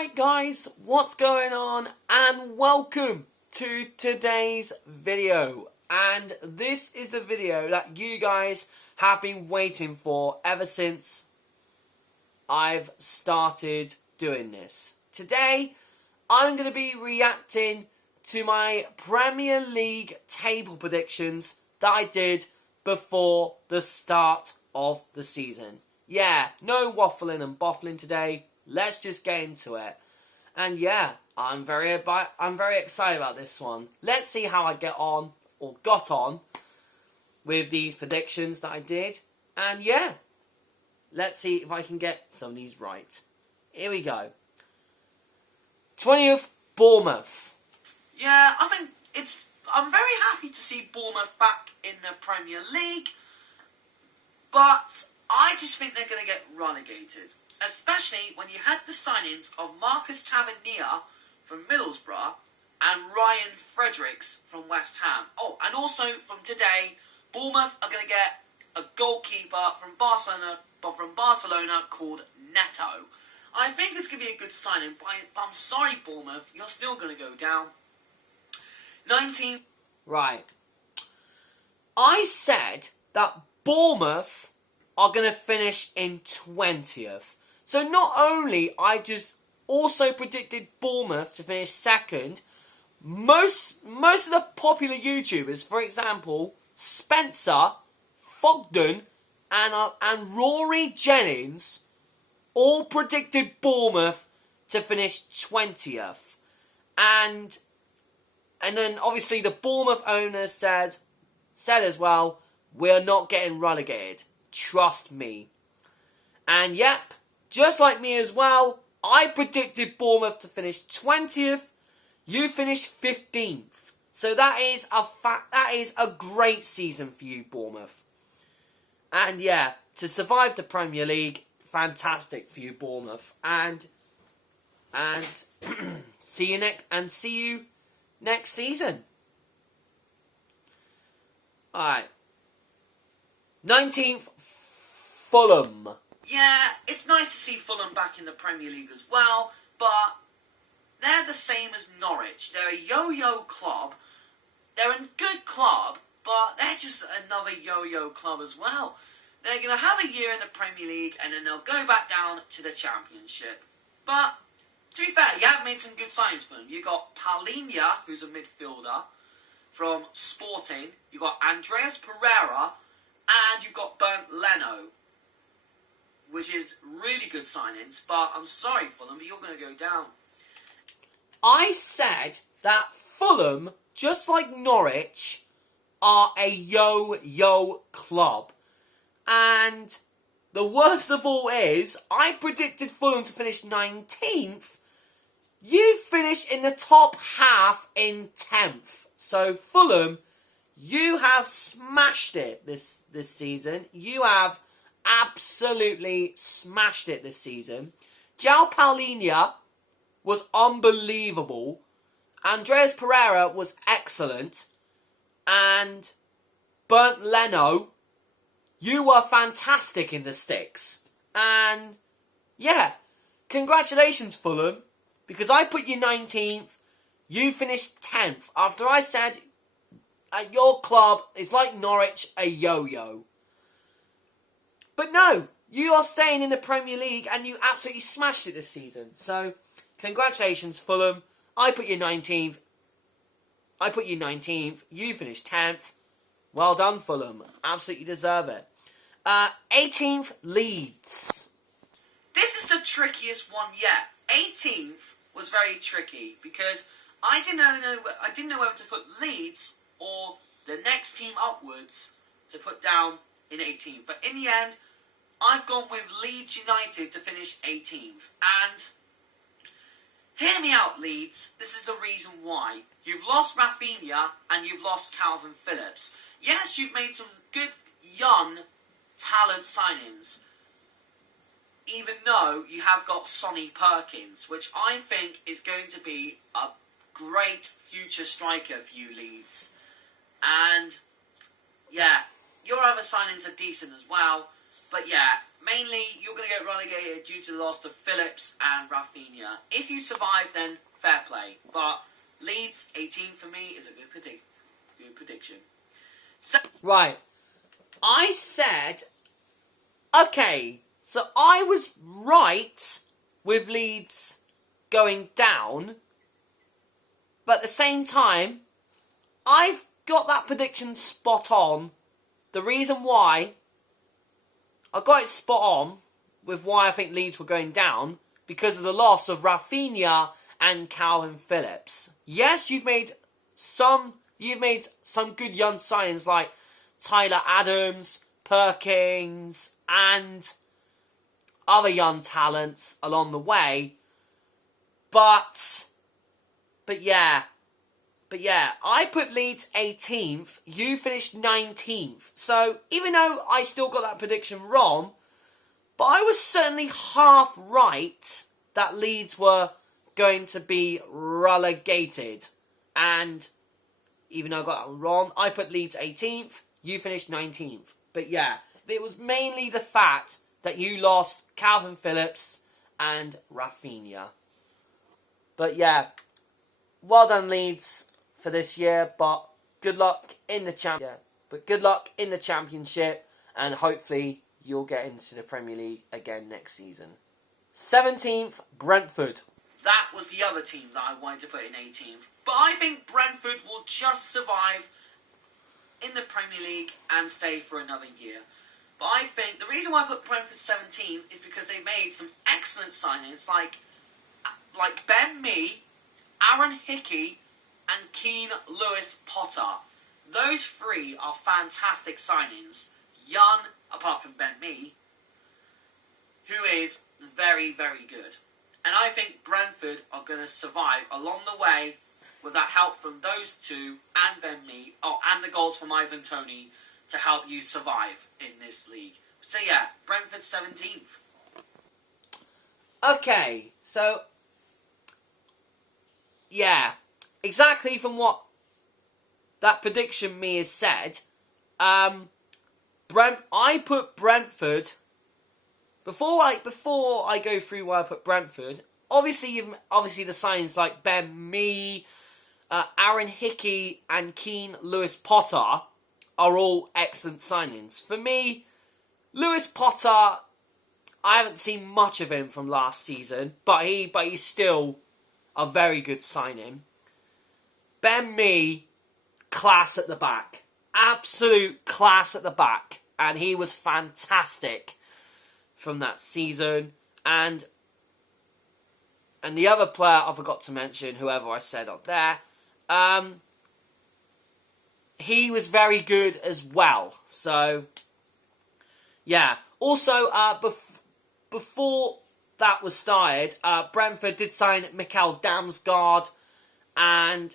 Alright guys, what's going on? And welcome to today's video. And this is the video that you guys have been waiting for ever since I've started doing this. Today, I'm going to be reacting to my Premier League table predictions that I did before the start of the season. Yeah, no waffling and boffling today. Let's just get into it. And yeah, I'm very excited about this one. Let's see how I got on with these predictions that I did. And yeah, let's see if I can get some of these right. Here we go. 20th, Bournemouth. Yeah, I'm very happy to see Bournemouth back in the Premier League, but I just think they're going to get relegated. Especially when you had the signings of Marcus Tavernier from Middlesbrough and Ryan Fredericks from West Ham. Oh, and also from today, Bournemouth are going to get a goalkeeper from Barcelona called Neto. I think it's going to be a good signing, but I'm sorry, Bournemouth, you're still going to go down. 19. Right. I said that Bournemouth are going to finish in 20th. So not only I just also predicted Bournemouth to finish second, most of the popular YouTubers, for example, Spencer, Fogden, and Rory Jennings, all predicted Bournemouth to finish 20th. And then obviously the Bournemouth owners said as well, we're not getting relegated. Trust me. And yep, just like me as well, I predicted Bournemouth to finish 20th. You finished 15th. So that is a great season for you, Bournemouth. And yeah, to survive the Premier League, fantastic for you, Bournemouth. And see you next season. Alright. 19th, Fulham. Yeah, it's nice to see Fulham back in the Premier League as well, but they're the same as Norwich. They're a yo-yo club. They're a good club, but they're just another yo-yo club as well. They're going to have a year in the Premier League, and then they'll go back down to the Championship. But, to be fair, you have made some good signings for them. You got Palhinha, who's a midfielder, from Sporting. You got Andreas Pereira, and you've got Bernd Leno, which is really good signings, but I'm sorry, Fulham, but you're going to go down. I said that Fulham, just like Norwich, are a yo-yo club. And the worst of all is, I predicted Fulham to finish 19th. You finished in the top half in 10th. So Fulham, you have smashed it this season. You have absolutely smashed it this season. João Palhinha was unbelievable. Andreas Pereira was excellent. And Bernd Leno, you were fantastic in the sticks. And yeah, congratulations, Fulham, because I put you 19th. You finished 10th. After I said your club is like Norwich, a yo-yo. But no, you are staying in the Premier League and you absolutely smashed it this season. So, congratulations, Fulham. I put you 19th. You finished 10th. Well done, Fulham. Absolutely deserve it. 18th, Leeds. This is the trickiest one yet. 18th was very tricky because I didn't know whether to put Leeds or the next team upwards to put down in 18th. But in the end, I've gone with Leeds United to finish 18th. And hear me out, Leeds. This is the reason why. You've lost Rafinha and you've lost Calvin Phillips. Yes, you've made some good young talent signings. Even though you have got Sonny Perkins, which I think is going to be a great future striker for you, Leeds. And yeah, your other signings are decent as well. But yeah, mainly you're going to get relegated due to the loss of Phillips and Rafinha. If you survive, then fair play. But Leeds 18 for me is a good prediction. Right. I said, okay, so I was right with Leeds going down, but at the same time, I've got that prediction spot on. The reason why I got it spot on with why I think Leeds were going down, because of the loss of Rafinha and Calvin Phillips. Yes, you've made some good young signings like Tyler Adams, Perkins, and other young talents along the way. But yeah, I put Leeds 18th, you finished 19th. So even though I still got that prediction wrong, but I was certainly half right that Leeds were going to be relegated. And even though I got that wrong, I put Leeds 18th, you finished 19th. But yeah, it was mainly the fact that you lost Calvin Phillips and Rafinha. But yeah, well done Leeds for this year, but good luck in the championship, and hopefully you'll get into the Premier League again next season. 17th, Brentford. That was the other team that I wanted to put in 18th. But I think Brentford will just survive in the Premier League and stay for another year. But I think the reason why I put Brentford 17 is because they made some excellent signings like Ben Mee, Aaron Hickey, and Keane Lewis Potter. Those three are fantastic signings. Young, apart from Ben Mee, who is very, very good. And I think Brentford are going to survive along the way with that help from those two and Ben Mee, and the goals from Ivan Toney to help you survive in this league. So yeah, Brentford 17th. Okay, so yeah, exactly from what that prediction me has said. I put Brentford. Before I go through why I put Brentford, obviously the signs like Ben Mee, Aaron Hickey, and Keane Lewis Potter are all excellent signings. For me, Lewis Potter, I haven't seen much of him from last season, but he's still a very good signing. Ben Mee, class at the back. Absolute class at the back. And he was fantastic from that season. And the other player I forgot to mention, whoever I said up there, he was very good as well. So, yeah. Also, before that was started, Brentford did sign Mikael Damsgaard, and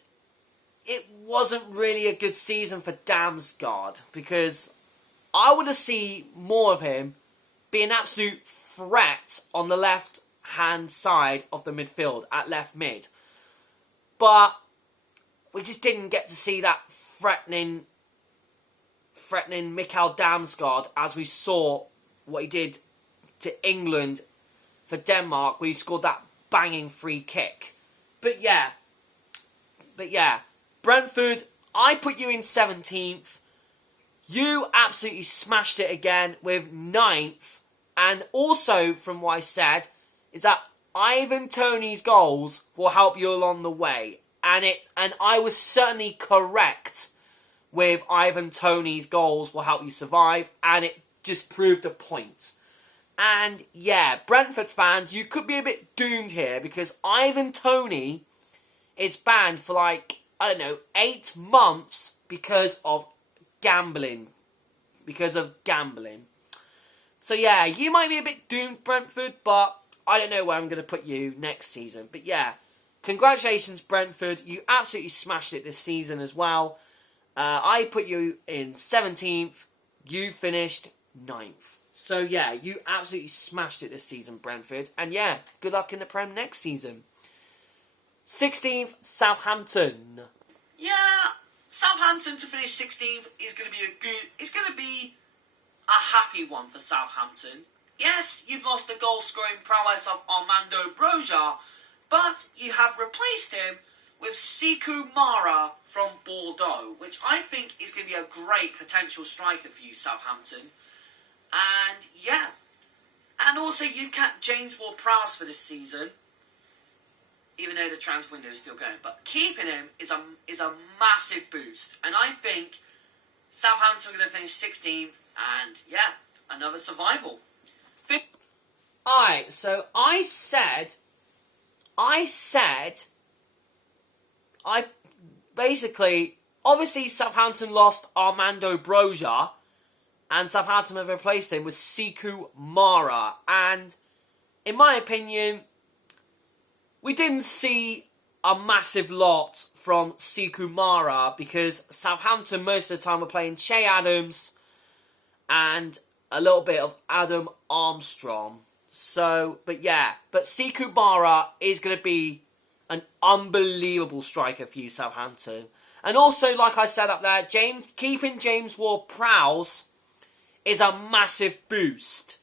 it wasn't really a good season for Damsgaard, because I would have seen more of him be an absolute threat on the left-hand side of the midfield, at left mid. But we just didn't get to see that threatening Mikael Damsgaard, as we saw what he did to England for Denmark, where he scored that banging free kick. But yeah, Brentford, I put you in 17th. You absolutely smashed it again with 9th. And also, from what I said, is that Ivan Toney's goals will help you along the way. And I was certainly correct with Ivan Toney's goals will help you survive. And it just proved a point. And yeah, Brentford fans, you could be a bit doomed here, because Ivan Toney is banned for 8 months because of gambling. So yeah, you might be a bit doomed, Brentford, but I don't know where I'm going to put you next season. But yeah, congratulations, Brentford. You absolutely smashed it this season as well. I put you in 17th. You finished 9th. So yeah, you absolutely smashed it this season, Brentford. And yeah, good luck in the Prem next season. 16th, Southampton. Yeah, Southampton to finish 16th is going to be it's going to be a happy one for Southampton. Yes, you've lost the goal-scoring prowess of Armando Broja, but you have replaced him with Sekou Mara from Bordeaux, which I think is going to be a great potential striker for you, Southampton. And yeah, and also you've kept James Ward-Prowse for this season, even though the transfer window is still going. But keeping him is a massive boost, and I think Southampton are going to finish 16th, and yeah, another survival. Alright, so I said, basically, obviously Southampton lost Armando Broja, and Southampton have replaced him with Sekou Mara, and in my opinion, we didn't see a massive lot from Sekou Mara, because Southampton most of the time were playing Che Adams and a little bit of Adam Armstrong. So, but Sekou Mara is going to be an unbelievable striker for you, Southampton. And also, like I said up there, keeping James Ward-Prowse is a massive boost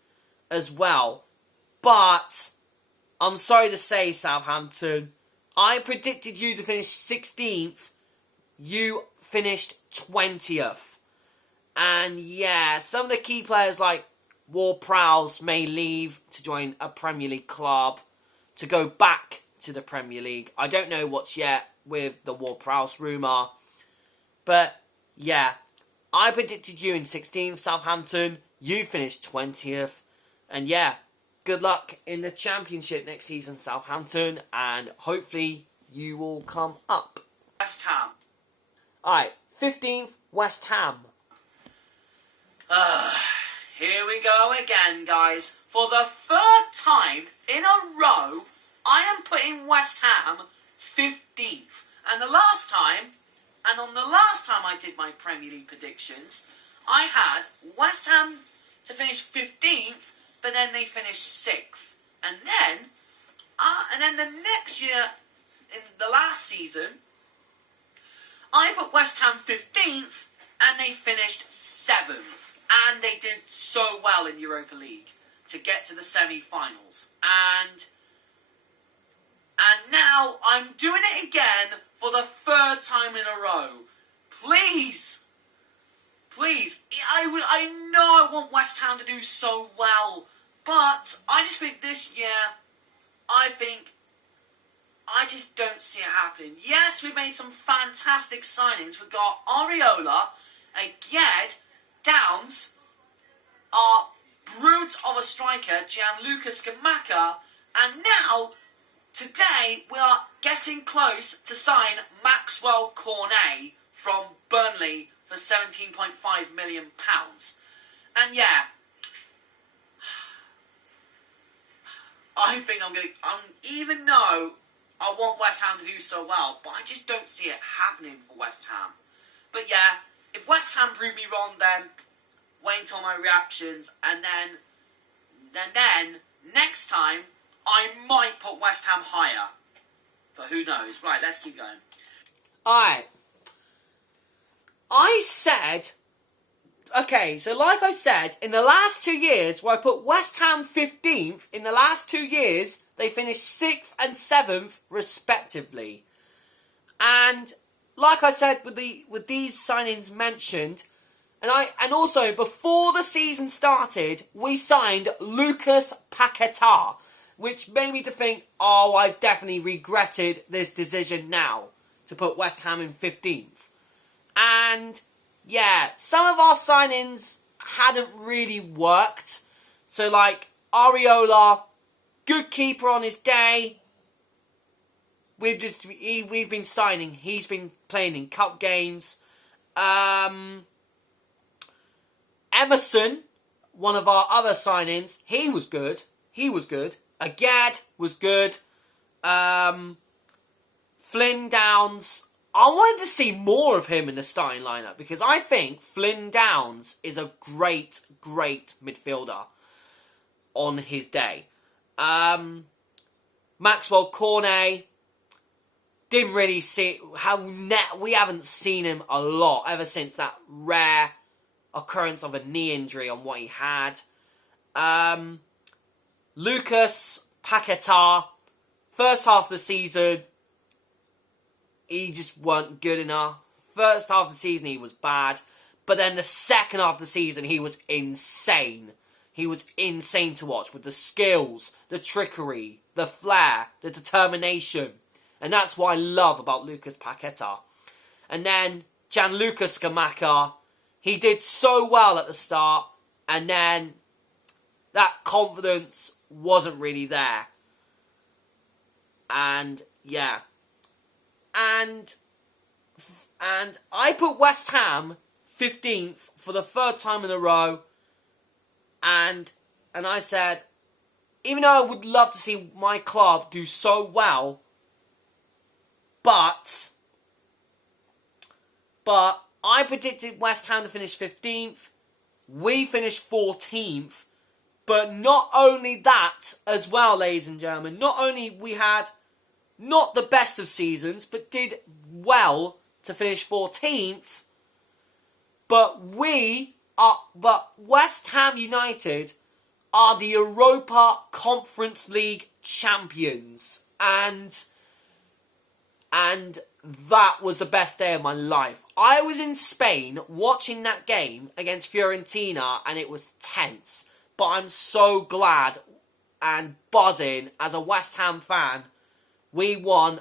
as well. But I'm sorry to say, Southampton, I predicted you to finish 16th. You finished 20th. And yeah, some of the key players like Ward-Prowse may leave to join a Premier League club, to go back to the Premier League. I don't know what's yet with the Ward-Prowse rumour. But yeah, I predicted you in 16th, Southampton. You finished 20th. And yeah, good luck in the Championship next season, Southampton. And hopefully you will come up. West Ham. Alright, 15th, West Ham. Here we go again, guys. For the third time in a row, I am putting West Ham 15th. And on the last time I did my Premier League predictions, I had West Ham to finish 15th, but then they finished 6th. And then the next year, in the last season, I put West Ham 15th, and they finished 7th. And they did so well in Europa League to get to the semi-finals. And now I'm doing it again for the third time in a row. Please, I know I want West Ham to do so well, but I just think this year, I just don't see it happening. Yes, we've made some fantastic signings. We've got Areola, Ged, Downs, our brute of a striker, Gianluca Scamacca, and now, today, we are getting close to sign Maxwell Cornet from Burnley for £17.5 million. And yeah, I think even though I want West Ham to do so well, but I just don't see it happening for West Ham. But yeah, if West Ham prove me wrong, then wait until my reactions, and then next time I might put West Ham higher. But who knows? Right, let's keep going. Alright. I said, okay, so like I said, in the last 2 years, where I put West Ham 15th, in the last 2 years, they finished 6th and 7th, respectively. And like I said, with these signings mentioned, and also before the season started, we signed Lucas Paquetá, which made me to think, oh, I've definitely regretted this decision now to put West Ham in 15th. And yeah, some of our signings hadn't really worked. So like Areola, good keeper on his day. We've been signing. He's been playing in cup games. Emerson, one of our other signings, he was good. Agad was good. Flynn Downs, I wanted to see more of him in the starting lineup, because I think Flynn Downs is a great midfielder on his day. Maxwell Cornet, didn't really see we haven't seen him a lot ever since that rare occurrence of a knee injury on what he had. Lucas Paquetá, first half of the season, he just wasn't good enough. First half of the season, he was bad. But then the second half of the season, he was insane. He was insane to watch with the skills, the trickery, the flair, the determination. And that's what I love about Lucas Paquetá. And then Gianluca Scamacca, he did so well at the start. And then that confidence wasn't really there. And yeah. And I put West Ham 15th for the third time in a row. And I said, even though I would love to see my club do so well, but I predicted West Ham to finish 15th. We finished 14th. But not only that as well, ladies and gentlemen. Not only we had not the best of seasons, but did well to finish 14th. But West Ham United are the Europa Conference League champions. And that was the best day of my life. I was in Spain watching that game against Fiorentina and it was tense. But I'm so glad and buzzing as a West Ham fan. We won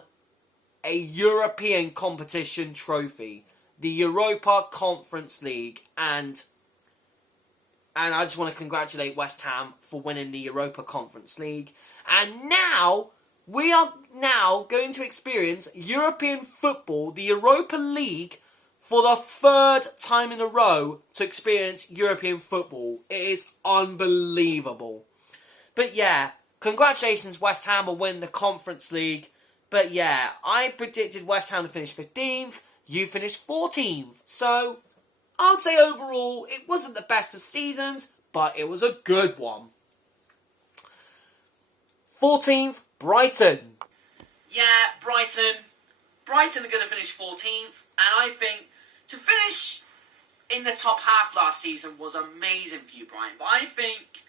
a European competition trophy. The Europa Conference League. And I just want to congratulate West Ham for winning the Europa Conference League. And now, we are now going to experience European football, the Europa League, for the third time in a row to experience European football. It is unbelievable. But yeah, congratulations West Ham will win the Conference League. But yeah, I predicted West Ham to finish 15th. You finished 14th. So, I would say overall, it wasn't the best of seasons, but it was a good one. 14th, Brighton. Yeah, Brighton. Brighton are going to finish 14th. And I think to finish in the top half last season was amazing for you, Brian. But I think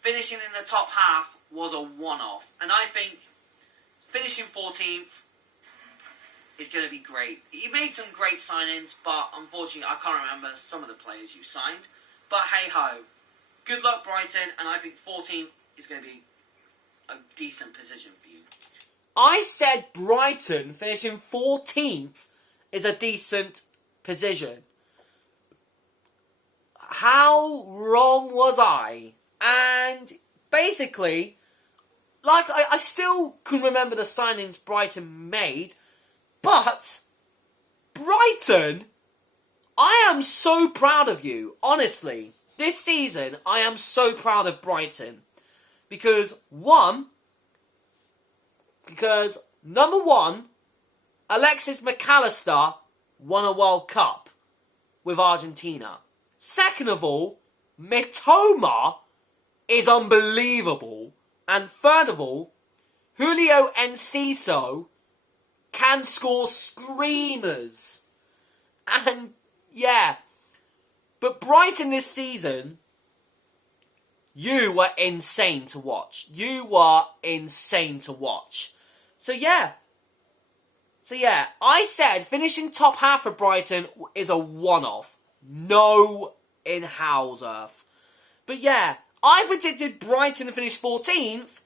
finishing in the top half was a one-off. And I think finishing 14th is going to be great. You made some great signings, but unfortunately I can't remember some of the players you signed. But hey-ho. Good luck, Brighton. And I think 14th is going to be a decent position for you. I said Brighton finishing 14th is a decent position. How wrong was I? And basically, like I still couldn't remember the signings Brighton made, but Brighton, I am so proud of you, honestly. This season, I am so proud of Brighton. Because number one, Alexis McAllister won a World Cup with Argentina. Second of all, Mitoma is unbelievable. And third of all, Julio Enciso can score screamers. And yeah, but Brighton this season, you were insane to watch. You were insane to watch. So yeah, I said finishing top half for Brighton is a one-off. No in hell's earth. But yeah, I predicted Brighton to finish 14th.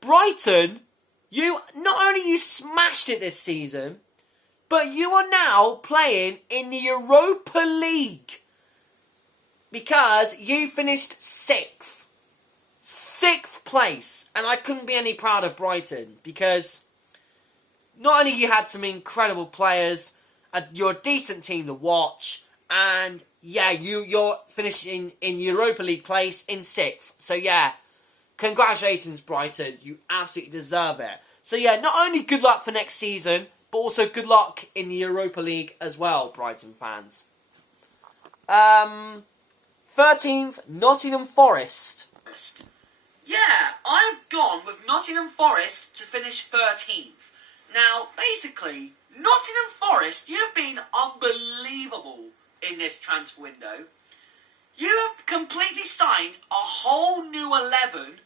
Brighton, you not only you smashed it this season, but you are now playing in the Europa League. Because you finished 6th. 6th place. And I couldn't be any prouder of Brighton. Because not only you had some incredible players, you're a decent team to watch. And yeah, you're finishing in Europa League place in 6th. So yeah, congratulations Brighton. You absolutely deserve it. So yeah, not only good luck for next season, but also good luck in the Europa League as well, Brighton fans. 13th, Nottingham Forest. Yeah, I've gone with Nottingham Forest to finish 13th. Now, basically, Nottingham Forest, you've been unbelievable in this transfer window. You have completely signed a whole new 11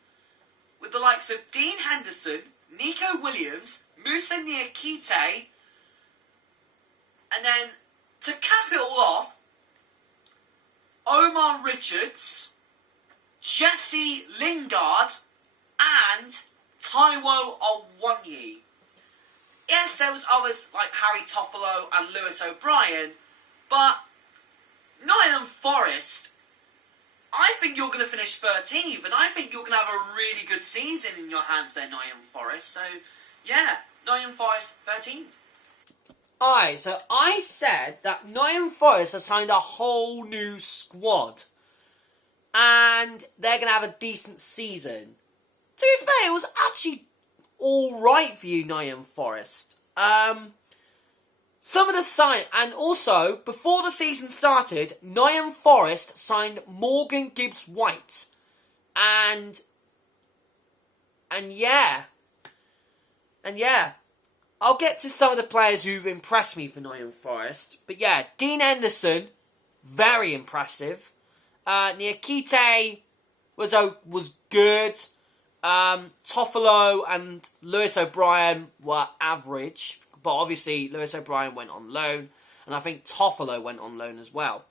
with the likes of Dean Henderson, Nico Williams, Musa Niakite, and then to cap it all off, Omar Richards, Jesse Lingard, and Taiwo Awoniyi. Yes, there was others like Harry Toffolo and Lewis O'Brien, but Nottingham Forest, I think you're going to finish 13th, and I think you're going to have a really good season in your hands there, Nottingham Forest. So, yeah, Nottingham Forest 13th. Alright, so I said that Nottingham Forest have signed a whole new squad. And they're going to have a decent season. To be fair, it was actually alright for you, Nottingham Forest. Some of the sign, and also, before the season started, Nottingham Forest signed Morgan Gibbs-White. And yeah. I'll get to some of the players who've impressed me for Nottingham Forest. But yeah, Dean Henderson, very impressive. Niakite was good. Toffolo and Lewis O'Brien were average. But obviously, Lewis O'Brien went on loan. And I think Toffolo went on loan as well.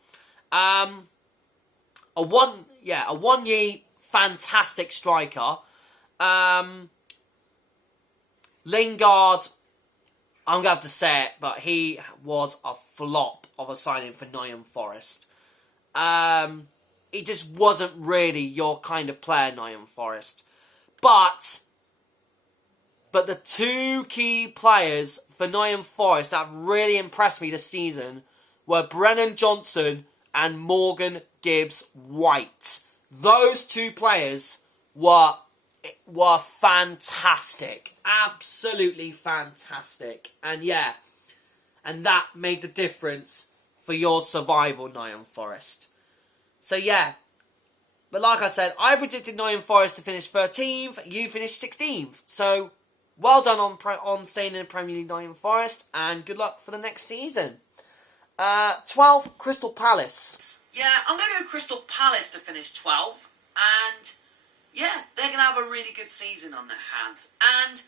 Awoniyi, fantastic striker. Lingard, I'm going to have to say it, but he was a flop of a signing for Nottingham Forest. He just wasn't really your kind of player, Nottingham Forest. But the two key players for Nottingham Forest that really impressed me this season were Brennan Johnson and Morgan Gibbs-White. Those two players were fantastic. Absolutely fantastic. And yeah, and that made the difference for your survival, Nottingham Forest. So yeah, but like I said, I predicted Nottingham Forest to finish 13th, you finished 16th. So well done on staying in the Premier League, Nottingham Forest, and good luck for the next season. 12th, Crystal Palace. Yeah, I'm going to go Crystal Palace to finish 12th, and yeah, they're going to have a really good season on their hands. And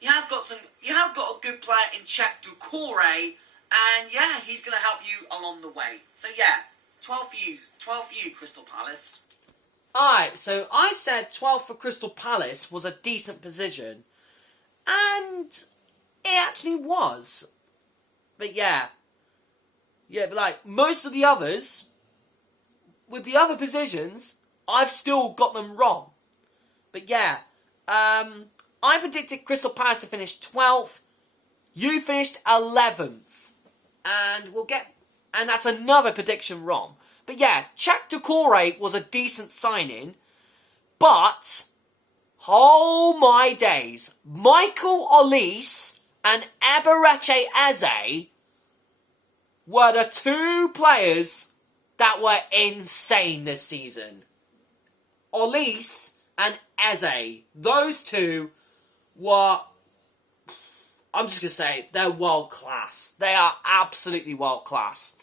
you have got a good player in Cheick Doucouré, and yeah, he's going to help you along the way. So yeah, 12 for you, Crystal Palace. Alright, so I said 12th for Crystal Palace was a decent position, and it actually was. But yeah, but like most of the others, with the other positions, I've still got them wrong. But yeah, I predicted Crystal Palace to finish 12th. You finished 11th. And that's another prediction wrong. But yeah, Cheick Doucouré was a decent signing. But, oh my days, Michael Olise and Eberechi Eze were the two players that were insane this season. Olise and Eze, those two were, I'm just going to say, they're world class. They are absolutely world class.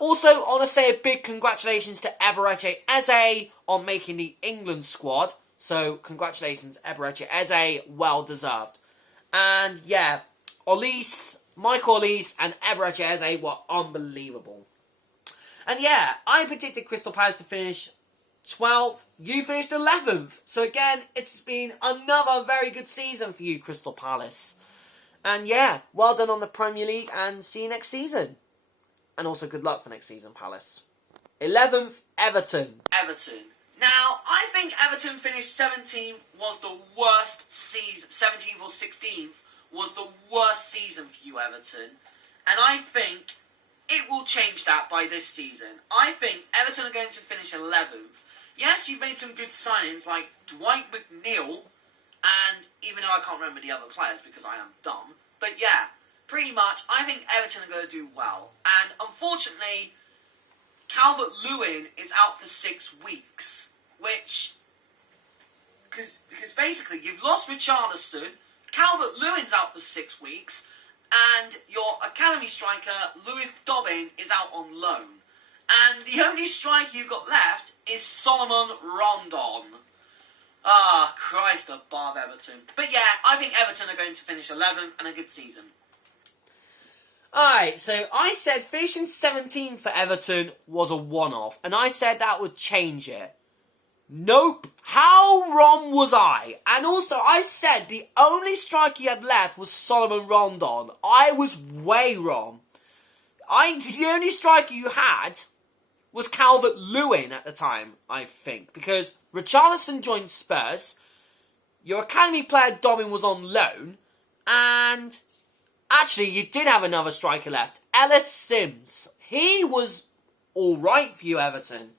Also, I want to say a big congratulations to Eberechi Eze on making the England squad. So, congratulations, Eberechi Eze, well deserved. And yeah, Michael Olise and Eberechi Eze were unbelievable. And yeah, I predicted Crystal Palace to finish 12th. You finished 11th. So again, it's been another very good season for you, Crystal Palace. And yeah, well done on the Premier League, and see you next season. And also good luck for next season, Palace. 11th, Everton. Now, I think Everton finished 17th was the worst season. 17th or 16th was the worst season for you, Everton. And I think it will change that by this season. I think Everton are going to finish 11th. Yes, you've made some good signings like Dwight McNeil, and even though I can't remember the other players because I am dumb. But yeah, pretty much, I think Everton are going to do well. And unfortunately, Calvert-Lewin is out for 6 weeks, which, because basically you've lost Richarlison, Calvert-Lewin's out for 6 weeks, and your academy striker, Lewis Dobbin, is out on loan. And the only striker you've got left is Solomon Rondon. Ah, Christ above Everton. But yeah, I think Everton are going to finish 11th and a good season. Alright, so I said finishing 17th for Everton was a one-off, and I said that would change it. Nope. How wrong was I? And also, I said the only striker he had left was Solomon Rondon. I was way wrong. The only striker you had was Calvert-Lewin at the time, I think, because Richarlison joined Spurs, your academy player Dobbin was on loan, and actually you did have another striker left, Ellis Sims. He was alright for you, Everton.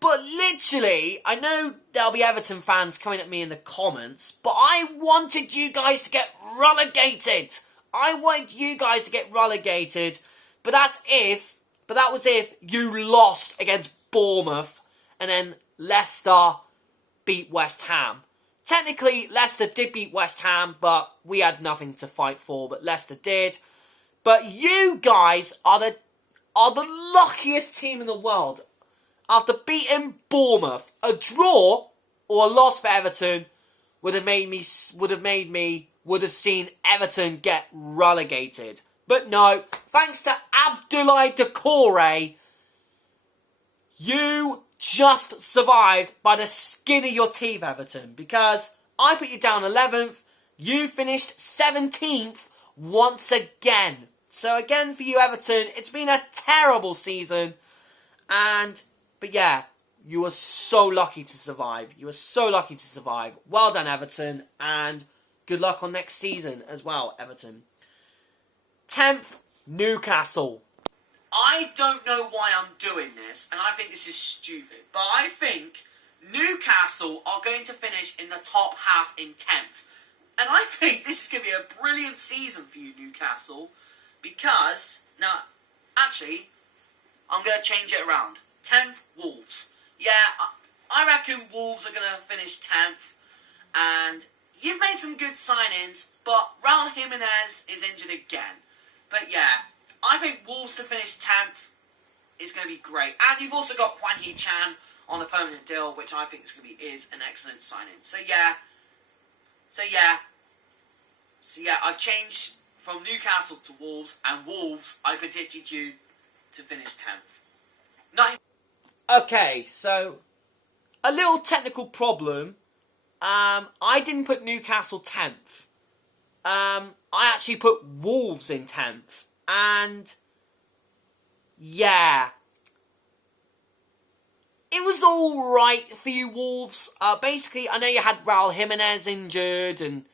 But literally, I know there'll be Everton fans coming at me in the comments, but I wanted you guys to get relegated. I wanted you guys to get relegated, but that was if you lost against Bournemouth and then Leicester beat West Ham. Technically, Leicester did beat West Ham, but we had nothing to fight for, but Leicester did. But you guys are the luckiest team in the world. After beating Bournemouth, a draw or a loss for Everton would have seen Everton get relegated. But no, thanks to Abdoulaye Doucouré, you just survived by the skin of your teeth, Everton. Because I put you down 11th, you finished 17th once again. So again for you, Everton, it's been a terrible season. But yeah, you were so lucky to survive. You were so lucky to survive. Well done, Everton. And good luck on next season as well, Everton. 10th, Newcastle. I don't know why I'm doing this, and I think this is stupid, but I think Newcastle are going to finish in the top half in 10th. And I think this is going to be a brilliant season for you, Newcastle, because, now, actually, I'm going to change it around. 10th, Wolves. Yeah, I reckon Wolves are going to finish 10th, and you've made some good signings, but Raul Jimenez is injured again. But yeah, I think Wolves to finish 10th is going to be great. And you've also got Hwang Hee-chan on a permanent deal, which I think is an excellent signing. So yeah, I've changed from Newcastle to Wolves, and Wolves, I predicted you to finish 10th. Okay, so a little technical problem. I didn't put Newcastle 10th. I actually put Wolves in 10th. And yeah, it was alright for you, Wolves. Basically, I know you had Raul Jimenez injured and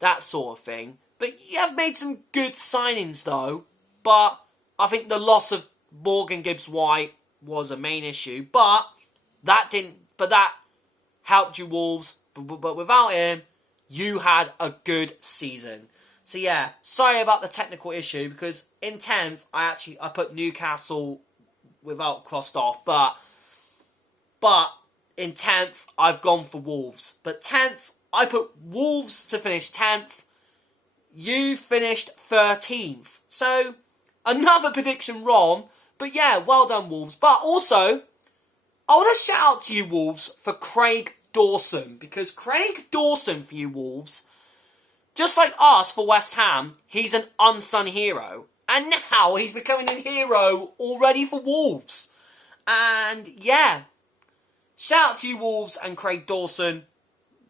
that sort of thing. But you have made some good signings, though. But I think the loss of Morgan Gibbs-White was a main issue. But that helped you, Wolves. But without him, you had a good season. So yeah, sorry about the technical issue, because in 10th, I put Newcastle without crossed off, but in 10th, I've gone for Wolves. But 10th, I put Wolves to finish 10th. You finished 13th. So, another prediction wrong, but yeah, well done, Wolves. But also, I want to shout out to you, Wolves, for Craig Dawson, because Craig Dawson for you, Wolves, just like us for West Ham, he's an unsung hero. And now he's becoming a hero already for Wolves. And yeah, shout out to you, Wolves and Craig Dawson.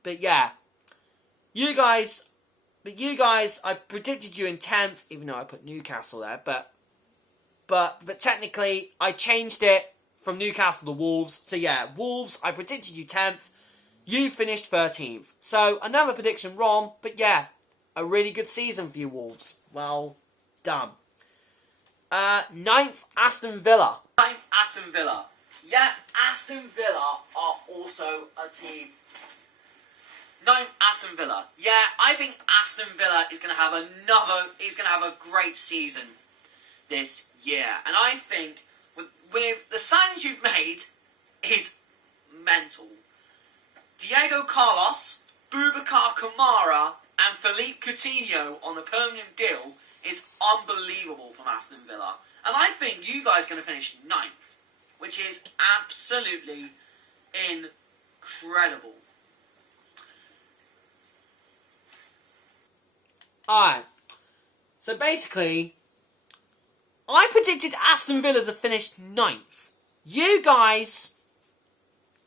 But yeah, you guys, I predicted you in 10th, even though I put Newcastle there. But technically, I changed it from Newcastle to Wolves. So yeah, Wolves, I predicted you 10th. You finished 13th. So another prediction wrong, but yeah, a really good season for you, Wolves. Well done. 9th, Aston Villa. 9th, Aston Villa. Yeah, Aston Villa are also a team. 9th, Aston Villa. Yeah, I think Aston Villa is going to have a great season this year. And I think with the signings you've made is mental. Diego Carlos, Boubacar Kamara, And Philippe Coutinho on a permanent deal is unbelievable from Aston Villa. And I think you guys are going to finish 9th, which is absolutely incredible. Alright. So basically, I predicted Aston Villa to finish 9th. You guys,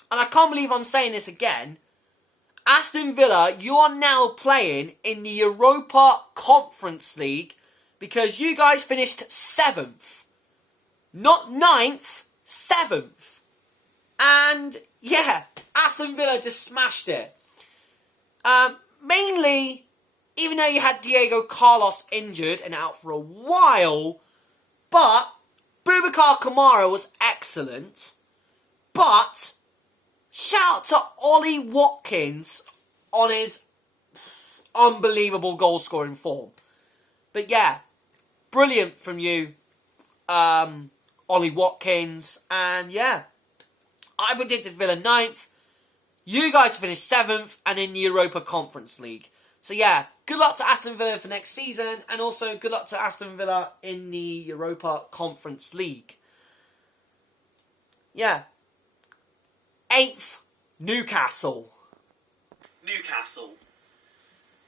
and I can't believe I'm saying this again, Aston Villa, you are now playing in the Europa Conference League because you guys finished 7th. Not 9th, 7th. And yeah, Aston Villa just smashed it. Mainly, even though you had Diego Carlos injured and out for a while, but Boubacar Kamara was excellent. But shout out to Ollie Watkins on his unbelievable goal-scoring form. But yeah, brilliant from you, Ollie Watkins. And yeah, I predicted Villa 9th. You guys finished 7th and in the Europa Conference League. So yeah, good luck to Aston Villa for next season. And also good luck to Aston Villa in the Europa Conference League. Yeah. 8th, Newcastle. Newcastle.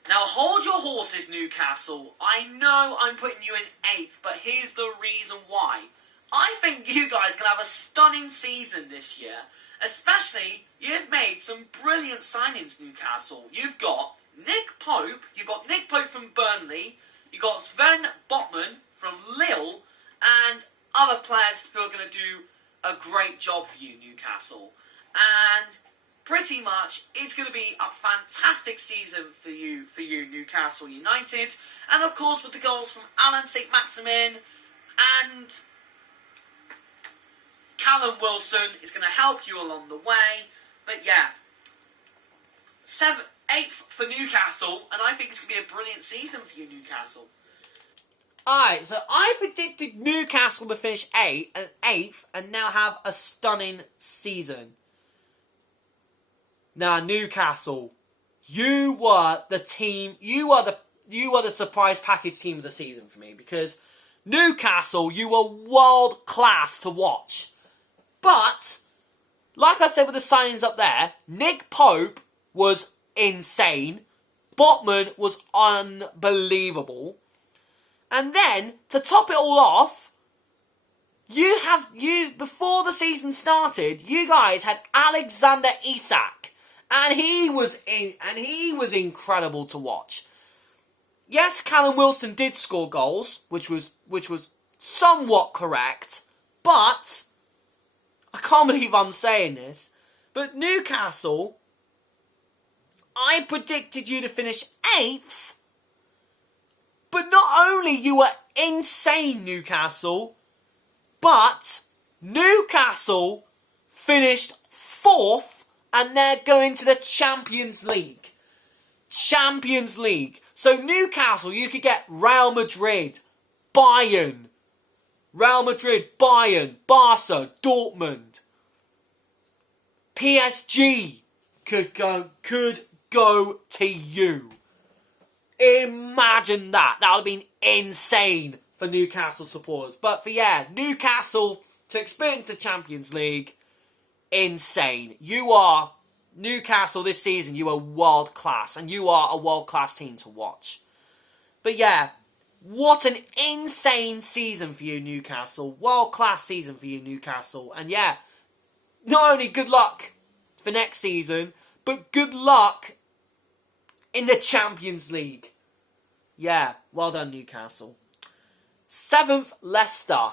Now hold your horses, Newcastle. I know I'm putting you in 8th, but here's the reason why. I think you guys can have a stunning season this year. Especially, you've made some brilliant signings, Newcastle. You've got Nick Pope from Burnley, you've got Sven Botman from Lille, and other players who are going to do a great job for you, Newcastle. And pretty much, it's going to be a fantastic season for you, Newcastle United. And of course, with the goals from Alan St-Maximin and Callum Wilson is going to help you along the way. But yeah, 8th for Newcastle, and I think it's going to be a brilliant season for you, Newcastle. Alright, so I predicted Newcastle to finish 8th and now have a stunning season. Now, Newcastle, you were the team, you were the surprise package team of the season for me, because Newcastle, you were world class to watch. But, like I said with the signings up there, Nick Pope was insane. Botman was unbelievable. And then, to top it all off, before the season started, you guys had Alexander Isak. And he was incredible to watch. Yes, Callum Wilson did score goals, which was somewhat correct, but I can't believe I'm saying this, but Newcastle, I predicted you to finish 8th, but not only you were insane, Newcastle, but Newcastle finished 4th and they're going to the Champions League. Champions League. So Newcastle, you could get Real Madrid, Bayern, Barca, Dortmund. PSG could go to you. Imagine that. That would have been insane for Newcastle supporters. But for Newcastle to experience the Champions League, insane. Newcastle this season, you are world class, and you are a world class team to watch. But yeah, what an insane season for you, Newcastle. World class season for you, Newcastle. And yeah, not only good luck for next season, but good luck in the Champions League. Yeah, well done, Newcastle. 7th, Leicester.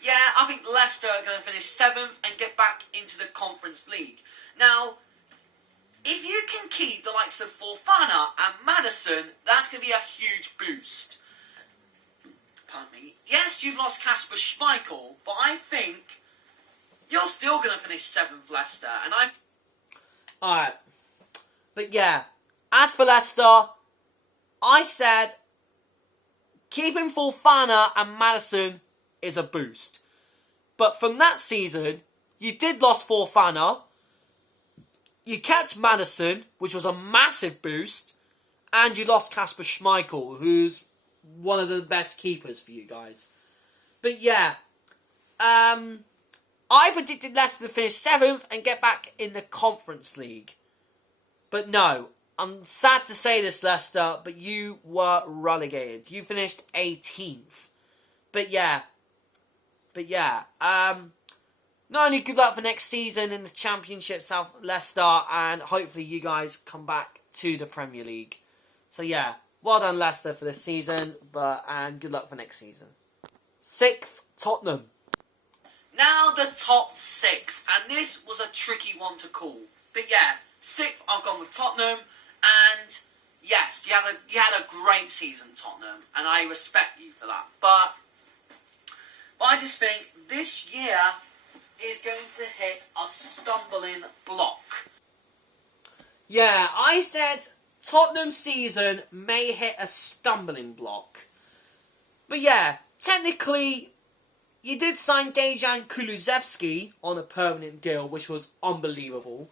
Yeah, I think Leicester are going to finish 7th and get back into the Conference League. Now, if you can keep the likes of Fofana and Maddison, that's going to be a huge boost. Pardon me. Yes, you've lost Kasper Schmeichel, but I think you're still going to finish 7th, Leicester. And Alright. But yeah, as for Leicester, I said keeping Fofana and Maddison is a boost. But from that season, you did lose Fofana. You kept Maddison, which was a massive boost. And you lost Kasper Schmeichel, who's one of the best keepers for you guys. But yeah, I predicted Leicester to finish 7th and get back in the Conference League. But no, I'm sad to say this, Leicester, but you were relegated. You finished 18th. But yeah, not only good luck for next season in the Championship, South Leicester, and hopefully you guys come back to the Premier League. So yeah, well done Leicester for this season, and good luck for next season. 6th, Tottenham. Now the top 6, and this was a tricky one to call. But yeah, 6th I've gone with Tottenham, and yes, you had a great season, Tottenham, and I respect you for that. But I just think this year is going to hit a stumbling block. Yeah, I said Tottenham's season may hit a stumbling block. But yeah, technically, you did sign Dejan Kulusevski on a permanent deal, which was unbelievable.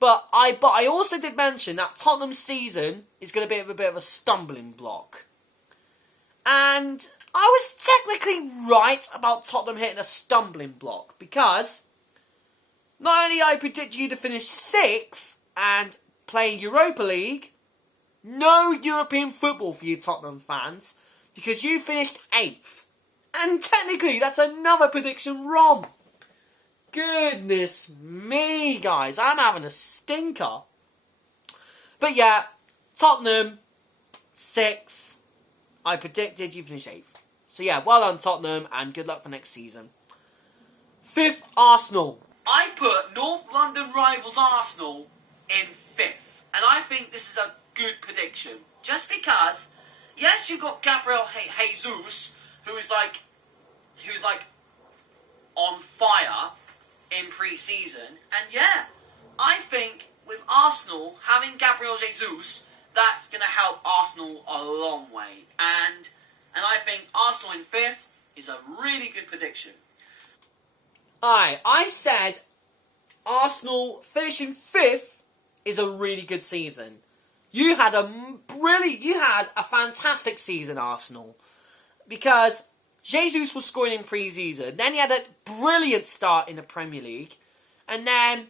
But I also did mention that Tottenham's season is going to be a bit of a stumbling block. And I was technically right about Tottenham hitting a stumbling block, because not only I predicted you to finish 6th and playing Europa League, no European football for you Tottenham fans, because you finished 8th. And technically, that's another prediction wrong. Goodness me, guys. I'm having a stinker. But yeah, Tottenham, 6th. I predicted you finish 8th. So yeah, well done Tottenham, and good luck for next season. 5th, Arsenal. I put North London rivals Arsenal in 5th. And I think this is a good prediction. Just because, yes, you've got Gabriel Jesus, who's like on fire in pre-season. And yeah, I think with Arsenal having Gabriel Jesus, that's going to help Arsenal a long way. And I think Arsenal in 5th is a really good prediction. I said Arsenal finishing 5th is a really good season. You had a fantastic season, Arsenal, because Jesus was scoring in pre-season. Then he had a brilliant start in the Premier League, and then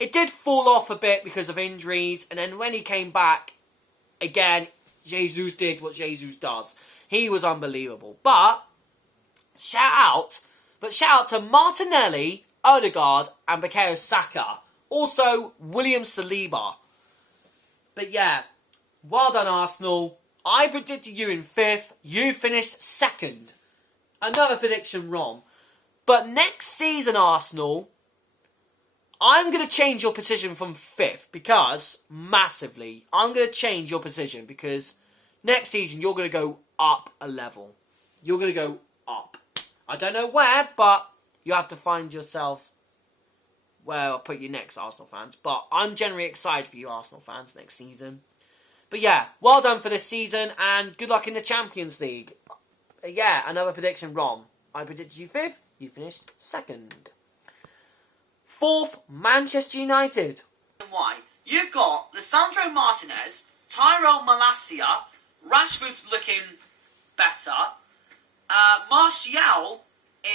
it did fall off a bit because of injuries. And then when he came back, again, Jesus did what Jesus does. He was unbelievable. But shout out to Martinelli, Odegaard, and Bukayo Saka. Also, William Saliba. But yeah, well done Arsenal. I predicted you in 5th. You finished 2nd. Another prediction wrong. But next season, Arsenal, I'm going to change your position from 5th because, massively, I'm going to change your position because next season you're going to go up a level. You're going to go up. I don't know where, but you have to find yourself where I'll put you next, Arsenal fans. But I'm generally excited for you, Arsenal fans, next season. But yeah, well done for this season, and good luck in the Champions League. Yeah, another prediction wrong. I predicted you 5th, you finished 2nd. 4th, Manchester United. Why? You've got Lisandro Martinez, Tyrell Malacia, Rashford's looking better. Martial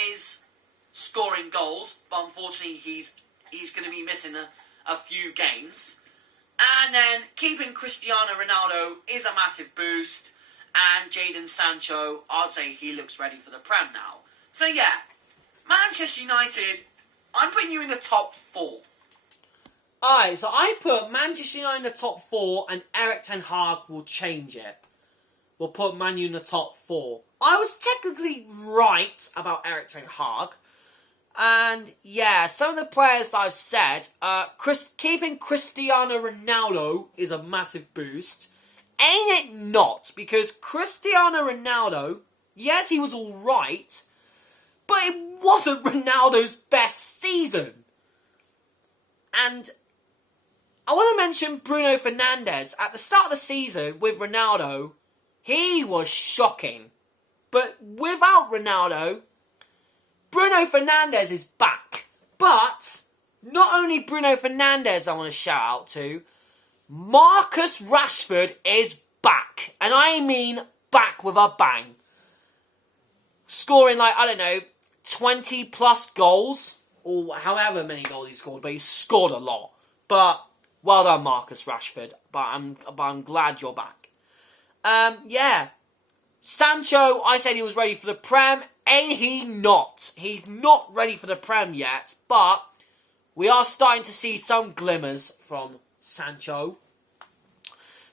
is scoring goals, but unfortunately he's going to be missing a few games. And then keeping Cristiano Ronaldo is a massive boost. And Jadon Sancho, I'd say he looks ready for the Prem now. So yeah, Manchester United, I'm putting you in the top 4. Alright, so I put Manchester United in the top 4 and Erik ten Hag will change it. We'll put Man U in the top 4. I was technically right about Erik ten Hag. And yeah, some of the players that I've said, keeping Cristiano Ronaldo is a massive boost. Ain't it not? Because Cristiano Ronaldo, yes, he was alright, but it wasn't Ronaldo's best season. And I want to mention Bruno Fernandes. At the start of the season with Ronaldo, he was shocking. But without Ronaldo, Bruno Fernandes is back. But not only Bruno Fernandes I want to shout out to, Marcus Rashford is back. And I mean back with a bang. Scoring 20 plus goals. Or however many goals he scored. But he scored a lot. But well done, Marcus Rashford. But I'm glad you're back. Sancho, I said he was ready for the Prem. Ain't he not? He's not ready for the Prem yet. But we are starting to see some glimmers from Sancho.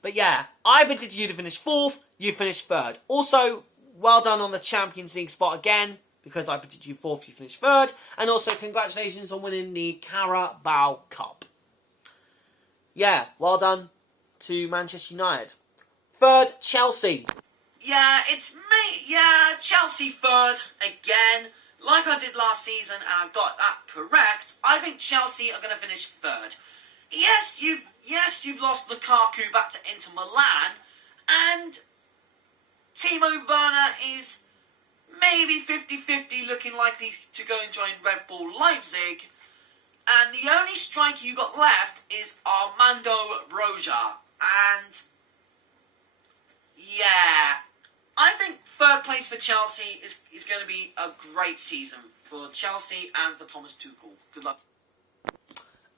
But yeah, I predicted you to finish 4th. You finished 3rd. Also, well done on the Champions League spot again. Because I predicted you 4th, you finished 3rd. And also, congratulations on winning the Carabao Cup. Yeah, well done to Manchester United. 3rd, Chelsea. Yeah, it's me. Yeah, Chelsea 3rd again. Like I did last season, and I got that correct. I think Chelsea are going to finish 3rd. Yes, you've lost Lukaku back to Inter Milan, and Timo Werner is maybe 50-50 looking likely to go and join Red Bull Leipzig. And the only striker you got left is Armando Broja. And yeah, I think 3rd place for Chelsea is going to be a great season for Chelsea and for Thomas Tuchel. Good luck.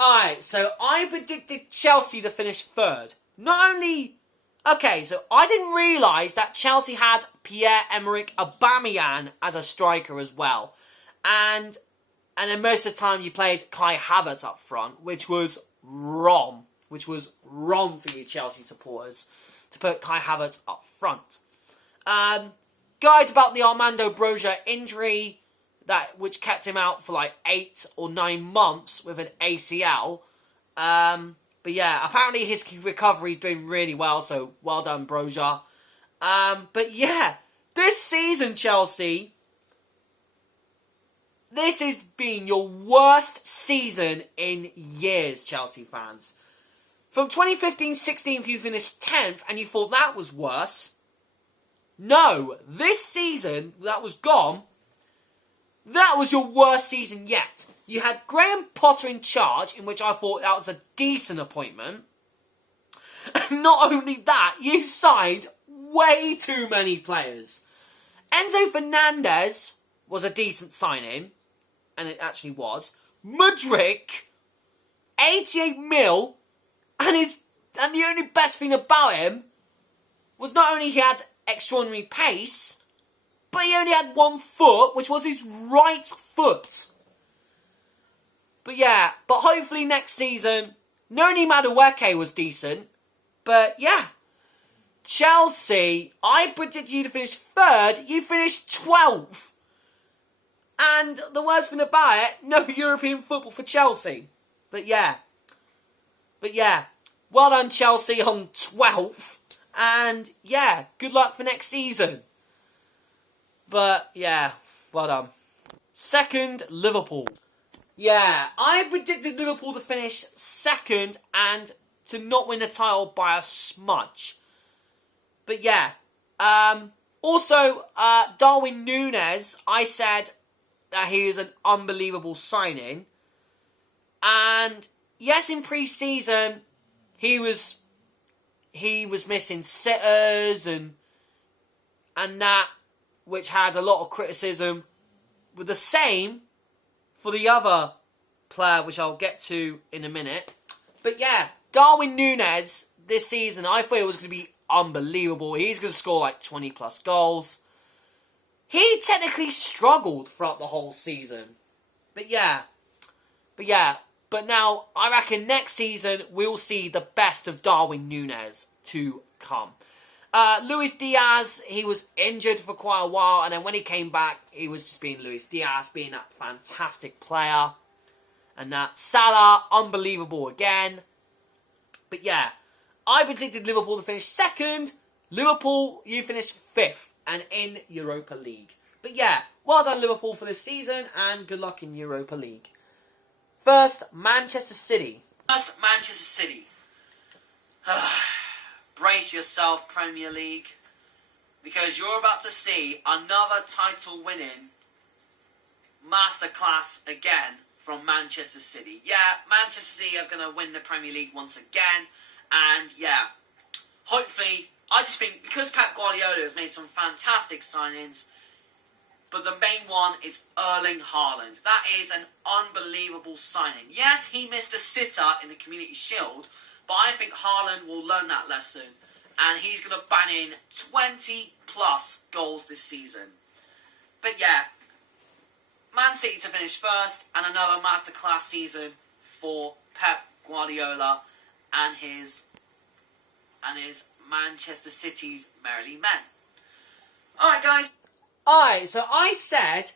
Alright, so I predicted Chelsea to finish 3rd. Not only... Okay, so I didn't realise that Chelsea had Pierre-Emerick Aubameyang as a striker as well. And then most of the time you played Kai Havertz up front, which was wrong. Which was wrong for you Chelsea supporters to put Kai Havertz up front. Guide about the Armando Broja injury, which kept him out for 8 or 9 months with an ACL. But yeah, apparently his recovery is doing really well, so well done, Broja. But yeah, this season, Chelsea, this has been your worst season in years, Chelsea fans. From 2015-16, you finished 10th, and you thought that was worse. No, this season that was gone, that was your worst season yet. You had Graham Potter in charge, in which I thought that was a decent appointment. And not only that, you signed way too many players. Enzo Fernandez was a decent signing, and it actually was. Mudryk, 88 mil, and the only best thing about him was not only he had extraordinary pace, but he only had 1 foot, which was his right foot. But yeah, but hopefully next season, Noni Madueke was decent. But yeah, Chelsea, I predicted you to finish 3rd, you finished 12th. And the worst thing about it, no European football for Chelsea. But yeah, well done Chelsea on 12th. And yeah, good luck for next season. But yeah, well done. 2nd, Liverpool. Yeah, I predicted Liverpool to finish 2nd and to not win the title by a smudge. But yeah, also, Darwin Núñez, I said that he is an unbelievable signing. And yes, in pre-season, he was missing sitters and that, which had a lot of criticism. With the same for the other player, which I'll get to in a minute. But yeah, Darwin Núñez this season, I thought it was going to be unbelievable. He's going to score 20 plus goals. He technically struggled throughout the whole season. But now I reckon next season we'll see the best of Darwin Núñez to come. Luis Diaz, he was injured for quite a while, and then when he came back, he was just being Luis Diaz, being that fantastic player. And that Salah, unbelievable again. But yeah, I predicted Liverpool to finish 2nd. Liverpool, you finished 5th and in Europa League. But yeah, well done Liverpool for this season, and good luck in Europa League. 1st, Manchester City. 1st, Manchester City. Brace yourself, Premier League, because you're about to see another title-winning masterclass again from Manchester City. Yeah, Manchester City are going to win the Premier League once again, and yeah, hopefully, I just think because Pep Guardiola has made some fantastic signings, but the main one is Erling Haaland. That is an unbelievable signing. Yes, he missed a sitter in the Community Shield, but I think Haaland will learn that lesson, and he's going to bang in 20 plus goals this season. But yeah, Man City to finish first, and another masterclass season for Pep Guardiola and his Manchester City's Merry Men. Alright guys. Alright, so I said,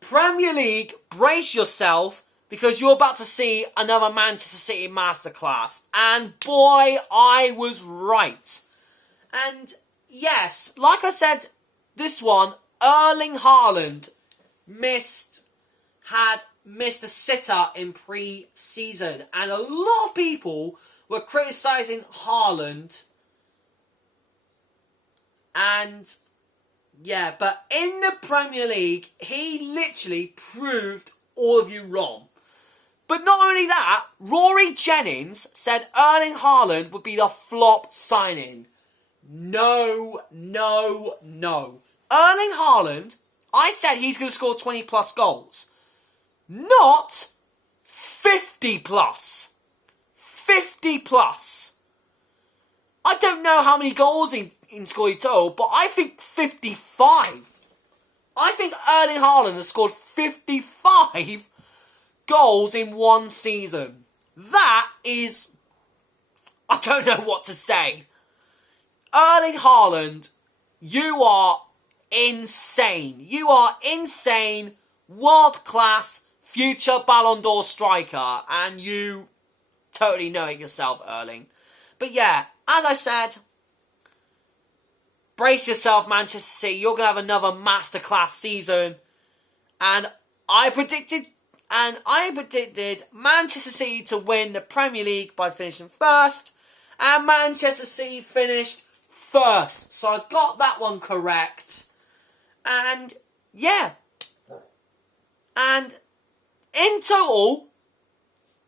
Premier League, brace yourself, because you're about to see another Manchester City masterclass. And boy, I was right. And yes, like I said, this one, Erling Haaland had missed a sitter in pre-season. And a lot of people were criticising Haaland. And yeah, but in the Premier League, he literally proved all of you wrong. But not only that, Rory Jennings said Erling Haaland would be the flop signing. No. Erling Haaland, I said he's going to score 20 plus goals. Not 50 plus. 50 plus. I don't know how many goals in scored total, but I think 55. I think Erling Haaland has scored 55 goals in one season. That is, I don't know what to say. Erling Haaland, you are insane. You are insane, world-class, future Ballon d'Or striker, and you totally know it yourself, Erling. But yeah, as I said, brace yourself, Manchester City. You're going to have another masterclass season. And I predicted Manchester City to win the Premier League by finishing first. And Manchester City finished first. So I got that one correct. And yeah. And in total,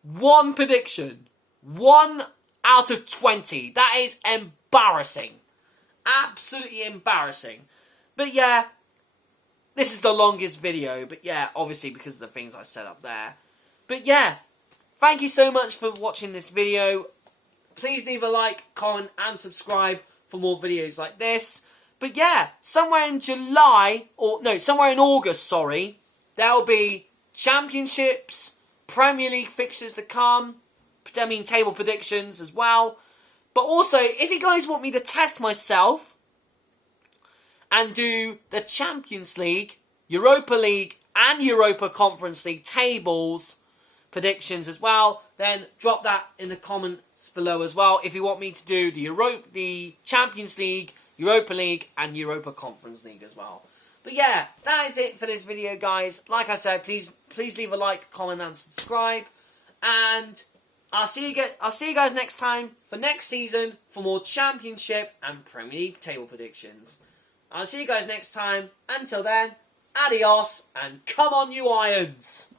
one prediction. 1 out of 20. That is embarrassing. Absolutely embarrassing. But yeah, this is the longest video. But yeah, obviously because of the things I set up there. But yeah, thank you so much for watching this video. Please leave a like, comment and subscribe for more videos like this. But yeah, somewhere in August, there will be championships, Premier League fixtures to come. I mean, table predictions as well. But also, if you guys want me to test myself and do the Champions League, Europa League and Europa Conference League tables predictions as well, then drop that in the comments below as well. If you want me to do the Champions League, Europa League and Europa Conference League as well. But yeah, that is it for this video, guys. Like I said, please leave a like, comment and subscribe. And I'll see you guys next time for next season for more Championship and Premier League table predictions. I'll see you guys next time. Until then, adios and come on you Irons!